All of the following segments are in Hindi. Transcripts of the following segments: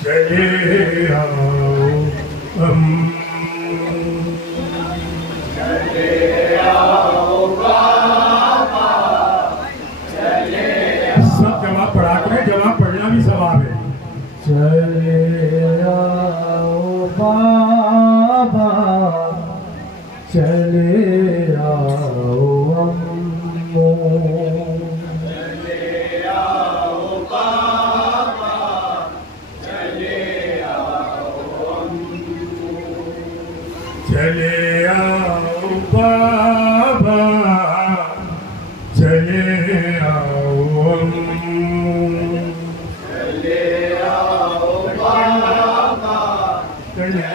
चले आओ हम, चले आओ बाबा, चले सब जवाब पढ़ा करें, जवाब पढ़ना भी सवाब है। चले आओ बाबा, चले आओ अम्मो, चले आओ बाबा, चले आओ अम्मो, चले आओ बाबा, चले आओ हम, चले आओ बाबा, चले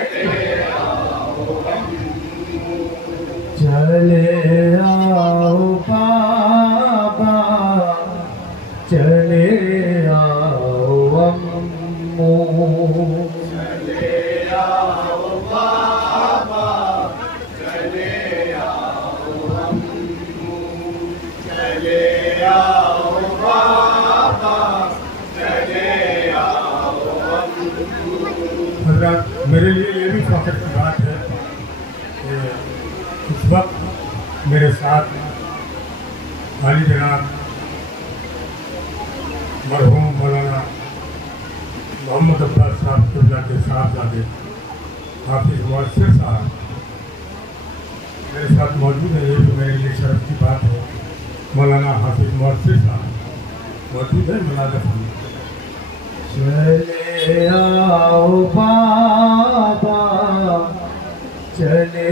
आओ बाबा, चले आओ अम्मो, चले आओ बाबा, चले आओ अम्मो, चले आओ बाबा, चले आओ अम्मो। हज़रात, मेरे लिए ये भी फख्र की बात है कि इस वक्त मेरे साथ आली जनाब मरहूम मौलाना मोहम्मद अब्बास साहब किबला के साहबजादे हाफिज मुअस्सिर साहब मेरे साथ मौजूद है। ये भी मेरे लिए शर्फ की बात है। मौलाना हाफिज मुअस्सिर साहब मौजूद है। मुलाज़ा फरमाइए। चले आओ बाबा, चले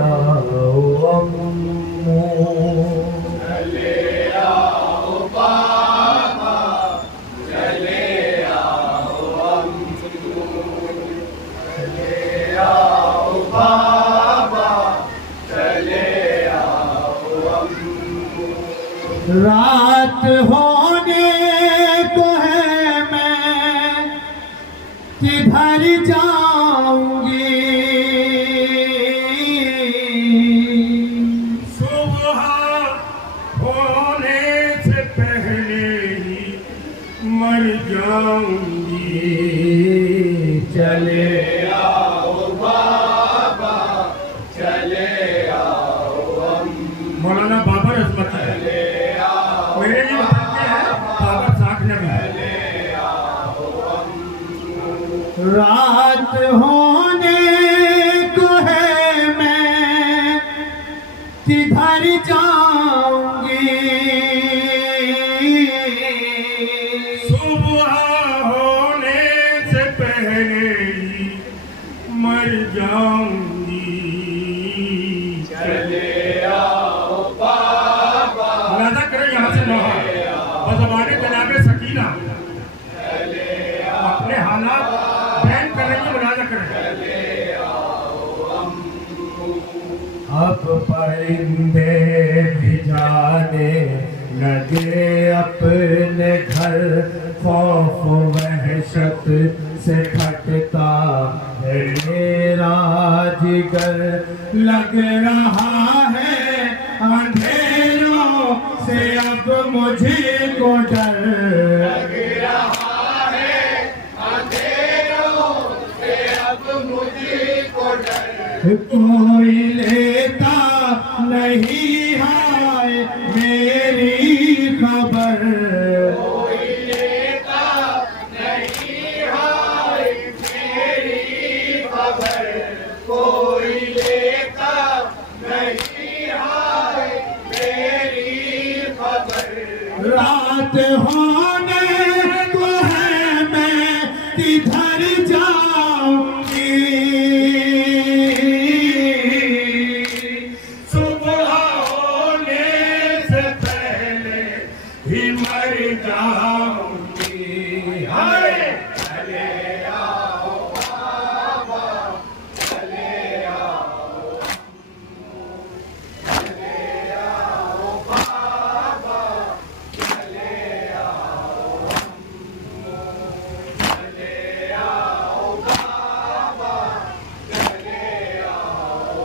आओ अम्मो, चले आओ बाबा, चले आओ अम्मो, चले आओ बाबा, चले आओ अम्मो। रात होने को है मैं किधर जाऊंगी, सुबह होने से पहले ही मर जाऊंगी। चले आओ बाबा, चले आओ अम्मो, मौलाना बाबर अजमत है। मेरे लिए बताते हैं बाबर साठ नबी। रात होने को है मैं किधर जाऊंगी, सुबह होने से पहले ही मर जाऊंगी। चले आओ बाबा, मुलाज़ा करें यहाँ से नौहा बज़बाने जनाबे सकीना अपने हालात बयान कर रही है। मुलाज़ा करें। अब परिंदे भी जाने लगे अपने घर, खौफ वहशत से फटता है मेरा जिगर, लग रहा है अंधेरों से अब मुझे को डर, लग रहा है अंधेरों से अब मुझे को डर, कोई लेता नहीं है मेरी खबर, कोई लेता नहीं है मेरी खबर, कोई लेता नहीं है मेरी खबर। रात होने को है मैं किधर जाऊंगी, सुबह होने से पहले ही मर जाऊंगी। हाय चले आओ बाबा, चले आओ, चले आओ बाबा, चले आओ, चले आओ बाबा, चले आओ।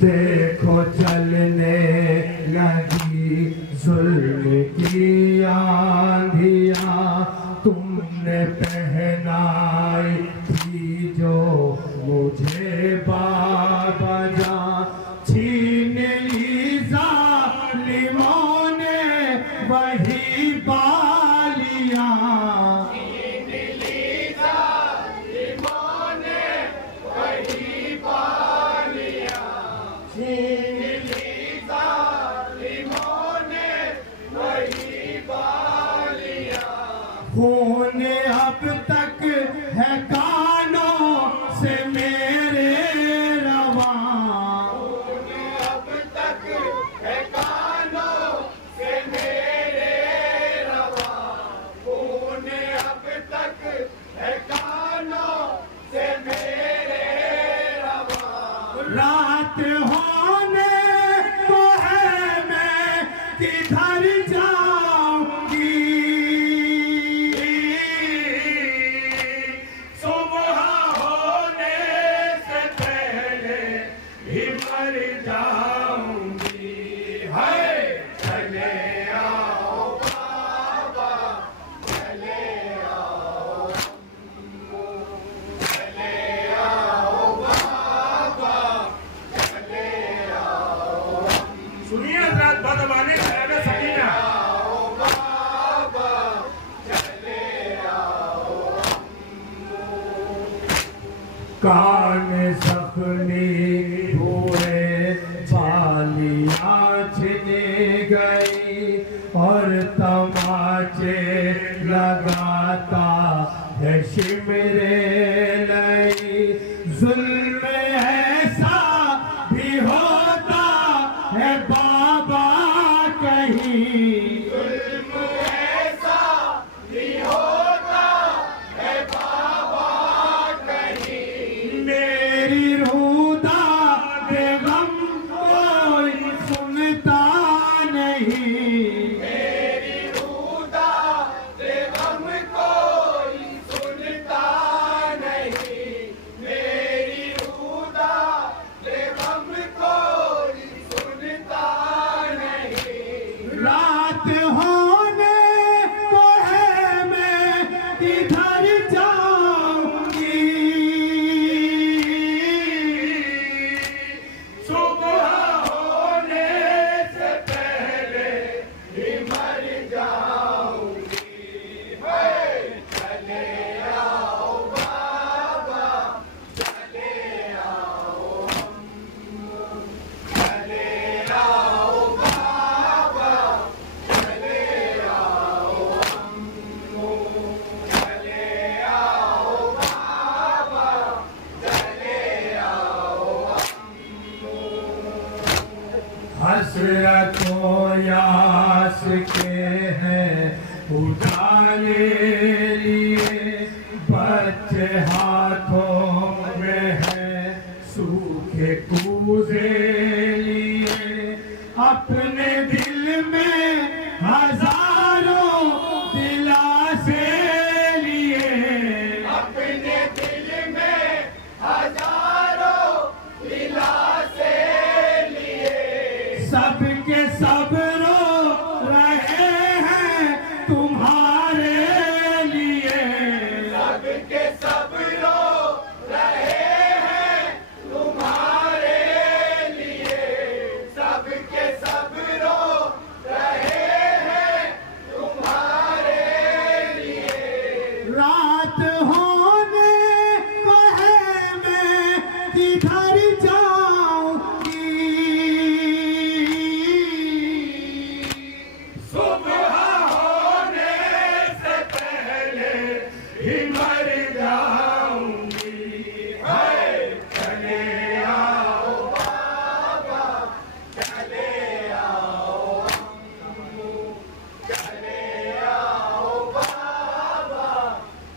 देखो चलने लगी जुल्म की आंधियां, तुमने पहनाई थी जो मुझे बाबा जान, छीन ली जालिमों ने वही बालियां। छीन ली जालिमों ने वही बालियां। छीन ली जालिमों ने वही बालियां। खून अब तक है कानों से मेरे रवां, खून अब तक है कानों से मेरे रवां। खून अब तक है कानों से मेरे रवां। रात होने को है मैं किधर जाऊंगी, सुबह होने से पहले भी मर जाऊंगी। है चले आओ बाबा, चले आओ, चले आओ बाबा, चले आओ। सुनिए हजरत बदमानी खैर सकीना। आओ बाबा, चले आओ। कान जख्मी हुए बालियां छिने गई और तमाचे लगाता है शिमरे लई। जुल्म ऐसा भी होता है बाबा कहीं, जुल्म ऐसा भी होता है बाबा कहीं। मेरी रूदा बेगम कोई सुनता नहीं, मेरी रूदा बेगम कोई सुनता नहीं। मेरी रूदा बेगम कोई सुनता नहीं। रात होने को है मैं किधर जाऊंगी, सुबह होने से पहले ही मर जाऊंगी। है चले आओ बाबा, चले आओ, चले आओ बाबा, चले आओ, चले आओ बाबा, चले आओ। हसरतों यास के हैं उजाले लिए, बच्चे हाथों में है सूखे कूजे लिए। अपने दिल में हजारों दिलासे लिए, अपने दिल में हजारों दिलासे लिए। सबके सब रो रहे हैं तुम्हारे लिए। सबके सब रो रहे हैं तुम्हारे लिए। सबके सब रो रहे हैं तुम्हारे लिए। रात होने को है मैं किधर जाऊंगी, सुबह होने से पहले ही मर जाऊंगी। है चले आओ बाबा, चले आओ, चले आओ बाबा,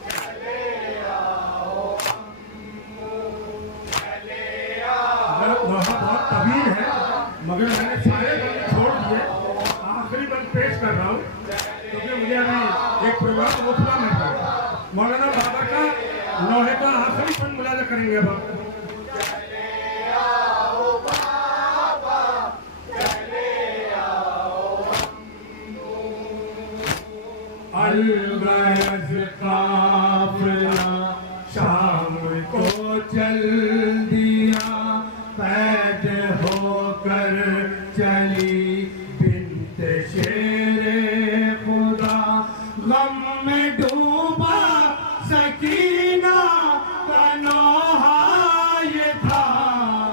चले आओ, चले आओ। वहाँ बहुत तवील है मगर मैंने सारे बंद छोड़ दिए। आखिरी बंद पेश कर रहा हूँ क्योंकि मुझे अभी एक प्रोग्राम उठना मिल रहा है। मौलाना बाबा का लोहे का आखिरी बंद मुलाजा करेंगे अब आप। अलगा महज काफिला शाम को चल दिया, कैद होकर चली बिन्त शेरे खुदा। गम में डूबा सकीना का नौहा ये था,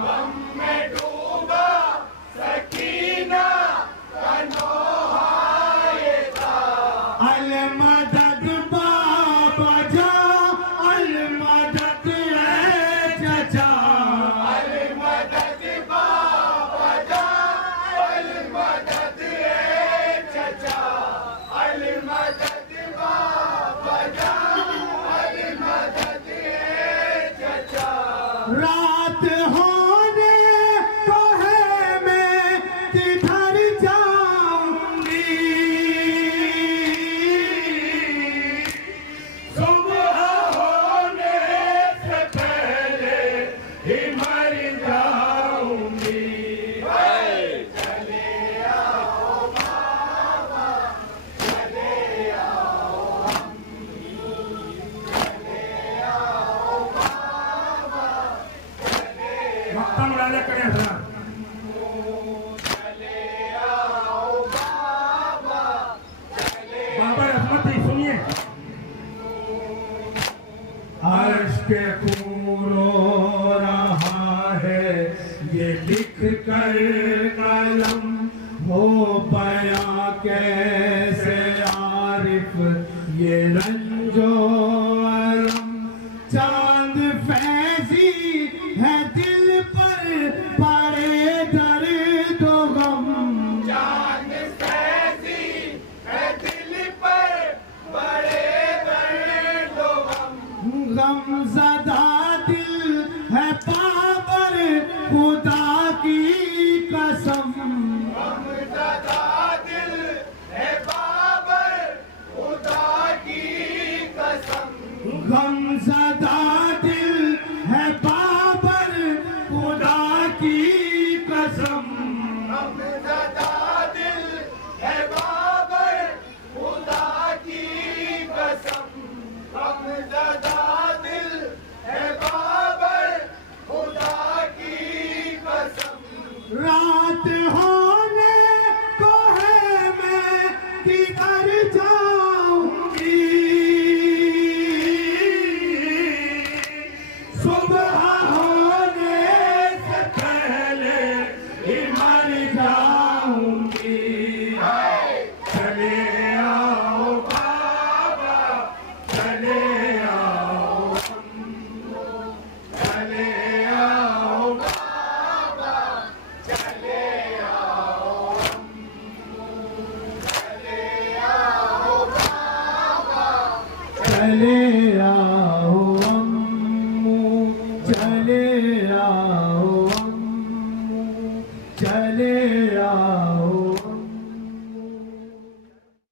गम में डूबा सकीना का नौहा ये था। अल मदद बाबा जा, अल मदद है चचा, अल मदद बाबा जा, अल मदद है चचा। अल मदद बाबा जा, अल मदद है चचा। रात होने को है मैं किधर जाऊंगी, सुबह होने से पहले ही मर जाऊंगी। चले आओ बाबा, चले आओ, चले आओ बाबा, वक्ता मुलाजा करें हजरात। चले आओ बाबा, चले बाबा रहमत ही सुनिए। अर्श के पूरो रहा है ये लिख कर कलम, हो बयां कैसे आरिफ ये रंजो अलम। चांद फैजी है दिल पर पड़े दर्द गम, चांद फैजी है दिल पर बड़े दर्द गम। गमज़दा दिल है पावर खुदा की कसम, गमज़दा दिल है बाबर खुदा की कसम। गमज़दा दिल है पावर खुदा की कसम। गमज़दा दिल है बाबर खुदा की कसम। गमज़दा